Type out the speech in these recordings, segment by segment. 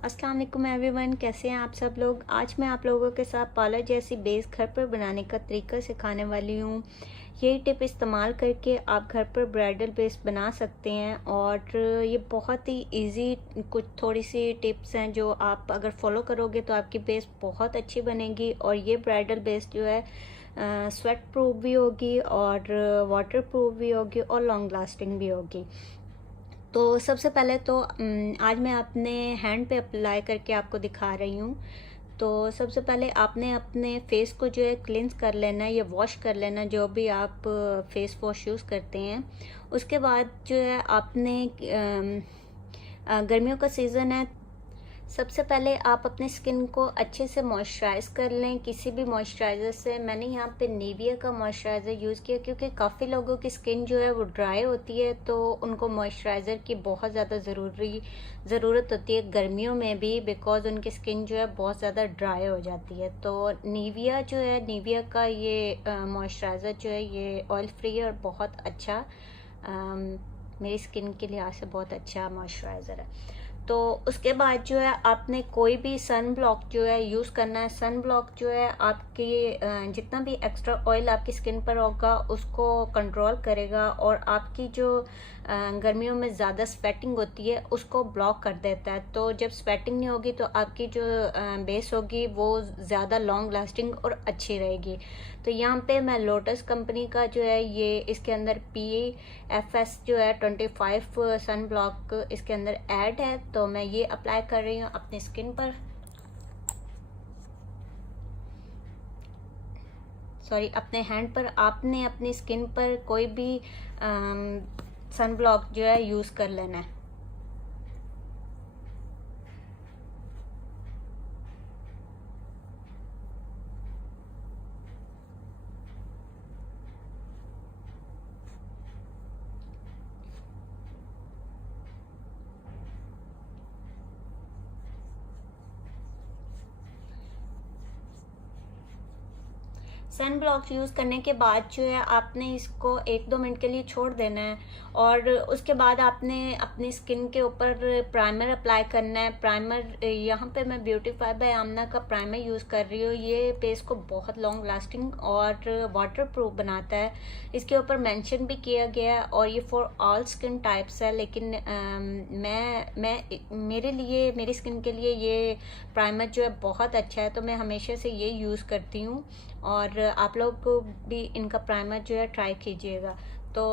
अस्सलाम वालेकुम एवरीवन, कैसे हैं आप सब लोग। आज मैं आप लोगों के साथ पार्लर जैसी बेस घर पर बनाने का तरीका सिखाने वाली हूँ। यही टिप इस्तेमाल करके आप घर पर ब्राइडल बेस बना सकते हैं और ये बहुत ही इजी कुछ थोड़ी सी टिप्स हैं जो आप अगर फॉलो करोगे तो आपकी बेस बहुत अच्छी बनेगी। और ये ब्राइडल बेस जो है स्वेट प्रूफ भी होगी और वाटर प्रूफ भी होगी और लॉन्ग लास्टिंग भी होगी। तो सबसे पहले तो आज मैं अपने हैंड पे अप्लाई करके आपको दिखा रही हूँ। तो सबसे पहले आपने अपने फेस को जो है क्लिनस कर लेना है या वॉश कर लेना है, जो भी आप फेस वॉश यूज़ करते हैं। उसके बाद जो है आपने गर्मियों का सीज़न है, सबसे पहले आप अपने स्किन को अच्छे से मॉइस्चराइज कर लें किसी भी मॉइस्चराइज़र से। मैंने यहाँ पे निविया का मॉइस्चराइज़र यूज़ किया क्योंकि काफ़ी लोगों की स्किन जो है वो ड्राई होती है, तो उनको मॉइस्चराइज़र की बहुत ज़्यादा ज़रूरत होती है गर्मियों में भी, बिकॉज उनकी स्किन जो है बहुत ज़्यादा ड्राई हो जाती है। तो निविया जो है, निविया का ये मॉइस्चराइज़र जो है ये ऑयल फ्री है और बहुत अच्छा मेरी स्किन के लिहाज से बहुत अच्छा मॉइस्चराइज़र है। तो उसके बाद जो है आपने कोई भी सन ब्लॉक जो है यूज़ करना है। सन ब्लॉक जो है आपकी जितना भी एक्स्ट्रा ऑयल आपकी स्किन पर होगा उसको कंट्रोल करेगा और आपकी जो गर्मियों में ज़्यादा स्वेटिंग होती है उसको ब्लॉक कर देता है। तो जब स्वेटिंग नहीं होगी तो आपकी जो बेस होगी वो ज़्यादा लॉन्ग लास्टिंग और अच्छी रहेगी। तो यहाँ पे मैं लोटस कंपनी का जो है ये इसके अंदर PFS जो है 25 सन ब्लॉक इसके अंदर ऐड है, तो मैं ये अप्लाई कर रही हूँ अपनी स्किन पर। सॉरी, अपने हैंड पर। आपने अपनी स्किन पर कोई भी सन ब्लॉक जो है यूज़ कर लेना है। सन ब्लॉक यूज़ करने के बाद जो है आपने इसको 1-2 मिनट के लिए छोड़ देना है और उसके बाद आपने अपनी स्किन के ऊपर प्राइमर अप्लाई करना है। प्राइमर यहाँ पे मैं ब्यूटीफाई बाय आमना का प्राइमर यूज़ कर रही हूँ। ये फेस को बहुत लॉन्ग लास्टिंग और वाटर प्रूफ बनाता है। इसके ऊपर मेंशन भी किया गया है और ये फॉर ऑल स्किन टाइप्स है, लेकिन मेरे लिए, मेरी स्किन के लिए ये प्राइमर जो है बहुत अच्छा है, तो मैं हमेशा से ये यूज़ करती हूँ और आप लोग को भी इनका प्राइमर जो है ट्राई कीजिएगा। तो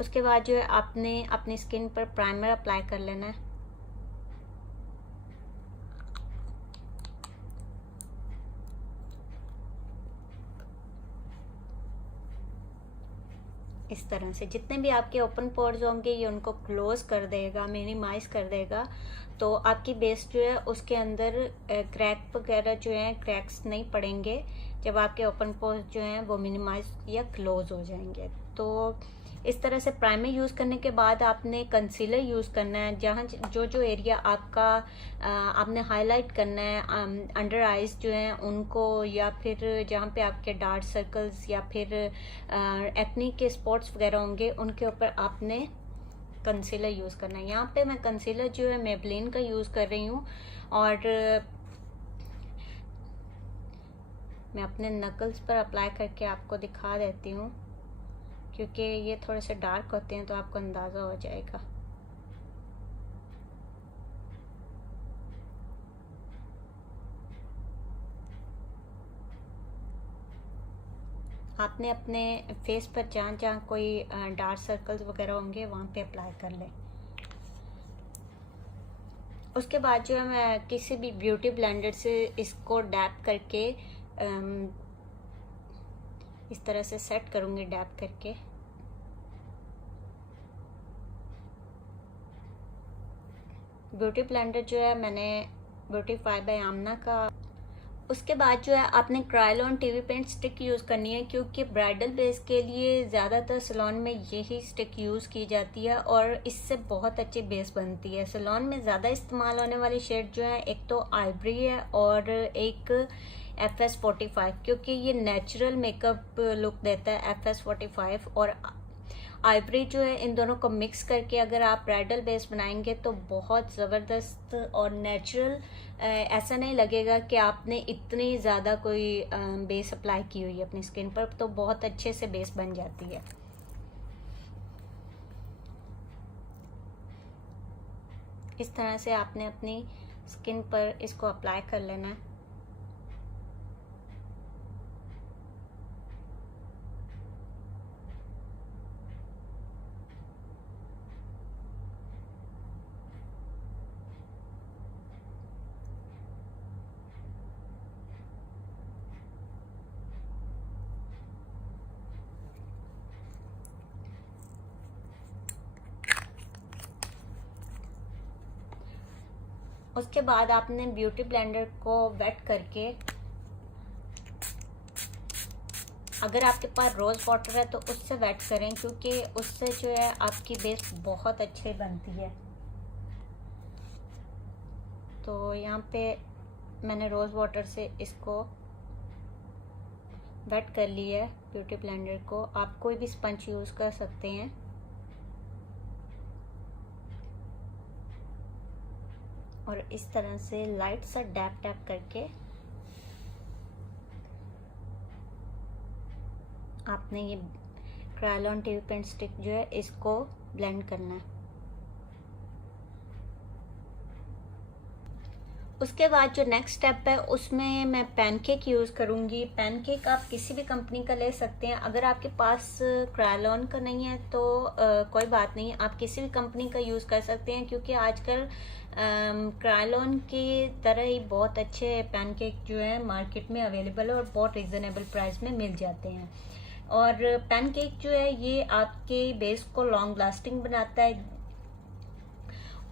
उसके बाद जो है आपने अपनी स्किन पर प्राइमर अप्लाई कर लेना है। इस तरह से जितने भी आपके ओपन पोर्स होंगे ये उनको क्लोज कर देगा, मिनिमाइज कर देगा। तो आपकी बेस जो है उसके अंदर क्रैक वगैरह जो है, क्रैक्स नहीं पड़ेंगे जब आपके ओपन पोर्स जो हैं वो मिनिमाइज या क्लोज हो जाएंगे। तो इस तरह से प्राइमर यूज़ करने के बाद आपने कंसीलर यूज़ करना है। जहाँ जो जो एरिया आपका आपने हाईलाइट करना है, अंडर आइज जो हैं उनको, या फिर जहाँ पे आपके डार्क सर्कल्स या फिर एक्नी के स्पॉट्स वगैरह होंगे उनके ऊपर आपने कंसीलर यूज़ करना है। यहाँ पे मैं कंसीलर जो है मेबलिन का यूज़ कर रही हूँ और मैं अपने नकल्स पर अप्लाई करके आपको दिखा देती हूँ क्योंकि ये थोड़े से डार्क होते हैं तो आपको अंदाज़ा हो जाएगा। आपने अपने फेस पर जहाँ जहाँ कोई डार्क सर्कल्स वगैरह होंगे वहाँ पे अप्लाई कर लें। उसके बाद जो है मैं किसी भी ब्यूटी ब्लेंडर से इसको डैप करके इस तरह से सेट करूँगी, डैप करके। ब्यूटी ब्लेंडर जो है मैंने ब्यूटीफाई बाय आमना का। उसके बाद जो है आपने क्रायोलॉन टीवी पेंट स्टिक यूज़ करनी है क्योंकि ब्राइडल बेस के लिए ज़्यादातर सैलून में यही स्टिक यूज़ की जाती है और इससे बहुत अच्छी बेस बनती है। सैलून में ज़्यादा इस्तेमाल होने वाली शेड जो है एक तो आइवरी है और एक FS45, क्योंकि ये नेचुरल मेकअप लुक देता है FS45। आइवरी जो है, इन दोनों को मिक्स करके अगर आप ब्राइडल बेस बनाएंगे तो बहुत ज़बरदस्त और नेचुरल, ऐसा नहीं लगेगा कि आपने इतनी ज़्यादा कोई बेस अप्लाई की हुई है अपनी स्किन पर, तो बहुत अच्छे से बेस बन जाती है। इस तरह से आपने अपनी स्किन पर इसको अप्लाई कर लेना है। उसके बाद आपने ब्यूटी ब्लेंडर को वेट करके, अगर आपके पास रोज़ वाटर है तो उससे वेट करें, क्योंकि उससे जो है आपकी बेस बहुत अच्छी बनती है। तो यहाँ पे मैंने रोज़ वाटर से इसको वेट कर लिया है ब्यूटी ब्लेंडर को। आप कोई भी स्पंज यूज़ कर सकते हैं। और इस तरह से लाइट सा डैप टैप करके आपने ये क्रायोलॉन टिप पेंट स्टिक जो है इसको ब्लेंड करना है। उसके बाद जो नेक्स्ट स्टेप है उसमें मैं पैनकेक यूज़ करूँगी। पैनकेक आप किसी भी कंपनी का ले सकते हैं। अगर आपके पास क्रायोलॉन का नहीं है तो कोई बात नहीं, आप किसी भी कंपनी का यूज़ कर सकते हैं, क्योंकि आजकल क्रायोलॉन की तरह ही बहुत अच्छे पैनकेक जो है मार्केट में अवेलेबल है और बहुत रिजनेबल प्राइस में मिल जाते हैं। और पैनकेक जो है ये आपके बेस को लॉन्ग लास्टिंग बनाता है।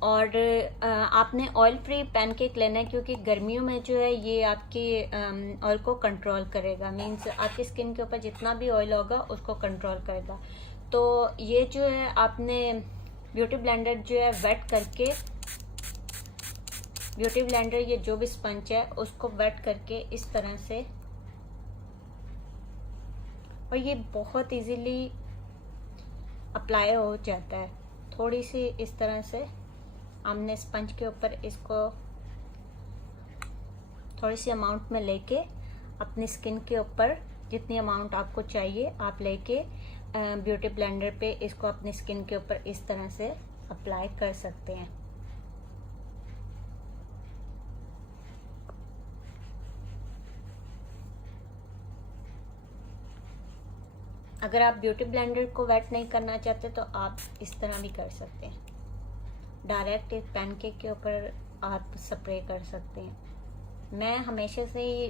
और आपने ऑयल फ्री पैनकेक लेना है, क्योंकि गर्मियों में जो है ये आपकी ऑयल को कंट्रोल करेगा। मींस आपकी स्किन के ऊपर जितना भी ऑयल होगा उसको कंट्रोल करेगा। तो ये जो है आपने ब्यूटी ब्लेंडर जो है वेट करके, ब्यूटी ब्लेंडर ये जो भी स्पंज है उसको वेट करके इस तरह से, और ये बहुत इजीली अप्लाई हो जाता है। थोड़ी सी इस तरह से हमने स्पंज के ऊपर इसको थोड़ी सी अमाउंट में लेके अपनी स्किन के ऊपर जितनी अमाउंट आपको चाहिए आप लेके ब्यूटी ब्लेंडर पे इसको अपनी स्किन के ऊपर इस तरह से अप्लाई कर सकते हैं। अगर आप ब्यूटी ब्लेंडर को वेट नहीं करना चाहते तो आप इस तरह भी कर सकते हैं, डायरेक्ट एक पैनकेक के ऊपर आप स्प्रे कर सकते हैं। मैं हमेशा से ही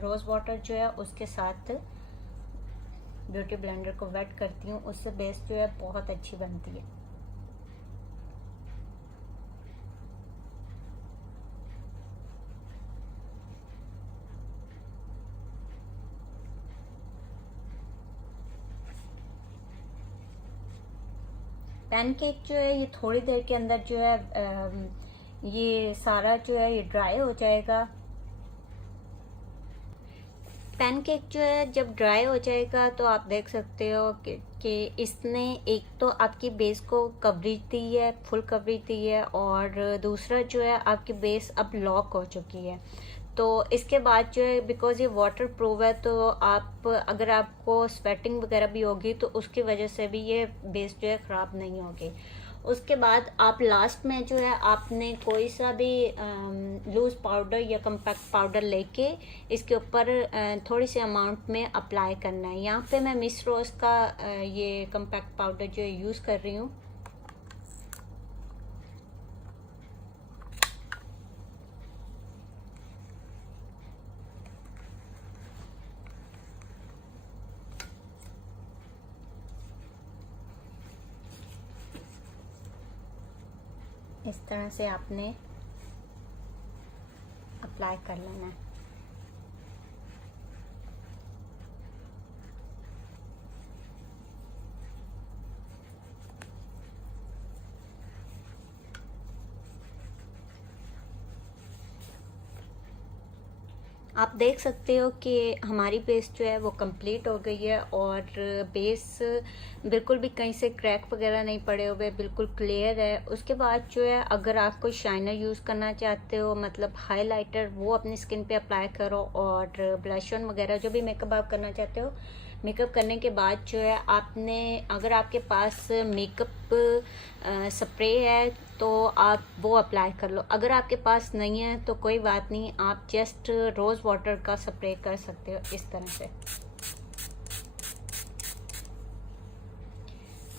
रोज़ वाटर जो है उसके साथ ब्यूटी ब्लेंडर को वेट करती हूँ, उससे बेस जो है बहुत अच्छी बनती है। पैनकेक जो है ये थोड़ी देर के अंदर जो है ये सारा जो है ये ड्राई हो जाएगा। पैनकेक जो है जब ड्राई हो जाएगा तो आप देख सकते हो कि इसने एक तो आपकी बेस को कवरेज दी है, फुल कवरेज दी है, और दूसरा जो है आपकी बेस अब लॉक हो चुकी है। तो इसके बाद जो है बिकॉज ये वाटर प्रूफ है, तो आप अगर आपको स्वेटिंग वगैरह भी होगी तो उसकी वजह से भी ये बेस जो है ख़राब नहीं होगी। उसके बाद आप लास्ट में जो है आपने कोई सा भी लूज़ पाउडर या कम्पैक्ट पाउडर लेके इसके ऊपर थोड़ी सी अमाउंट में अप्लाई करना है। यहाँ पे मैं मिस रोज़ का ये कम्पैक्ट पाउडर जो यूज़ कर रही हूँ। इस तरह से आपने अप्लाई कर लेना है। आप देख सकते हो कि हमारी बेस जो है वो कंप्लीट हो गई है और बेस बिल्कुल भी कहीं से क्रैक वगैरह नहीं पड़े हुए, बिल्कुल क्लियर है। उसके बाद जो है अगर आप कोई शाइनर यूज़ करना चाहते हो, मतलब हाइलाइटर, वो अपनी स्किन पे अप्लाई करो। और ब्लश ऑन वगैरह जो भी मेकअप आप करना चाहते हो, मेकअप करने के बाद जो है आपने, अगर आपके पास मेकअप स्प्रे है तो आप वो अप्लाई कर लो। अगर आपके पास नहीं है तो कोई बात नहीं, आप जस्ट रोज़ वाटर का स्प्रे कर सकते हो इस तरह से।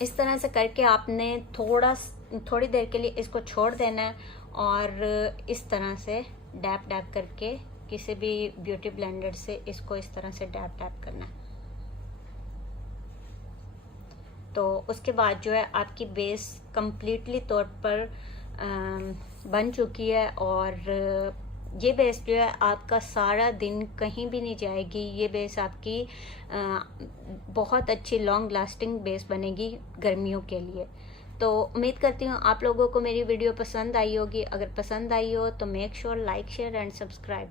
इस तरह से करके आपने थोड़ी देर के लिए इसको छोड़ देना है और इस तरह से डैप डैप करके किसी भी ब्यूटी ब्लेंडर से इसको इस तरह से डैप डैप करना है। तो उसके बाद जो है आपकी बेस कंप्लीटली तौर पर बन चुकी है और ये बेस जो है आपका सारा दिन कहीं भी नहीं जाएगी। ये बेस आपकी बहुत अच्छी लॉन्ग लास्टिंग बेस बनेगी गर्मियों के लिए। तो उम्मीद करती हूँ आप लोगों को मेरी वीडियो पसंद आई होगी। अगर पसंद आई हो तो make sure like share and subscribe.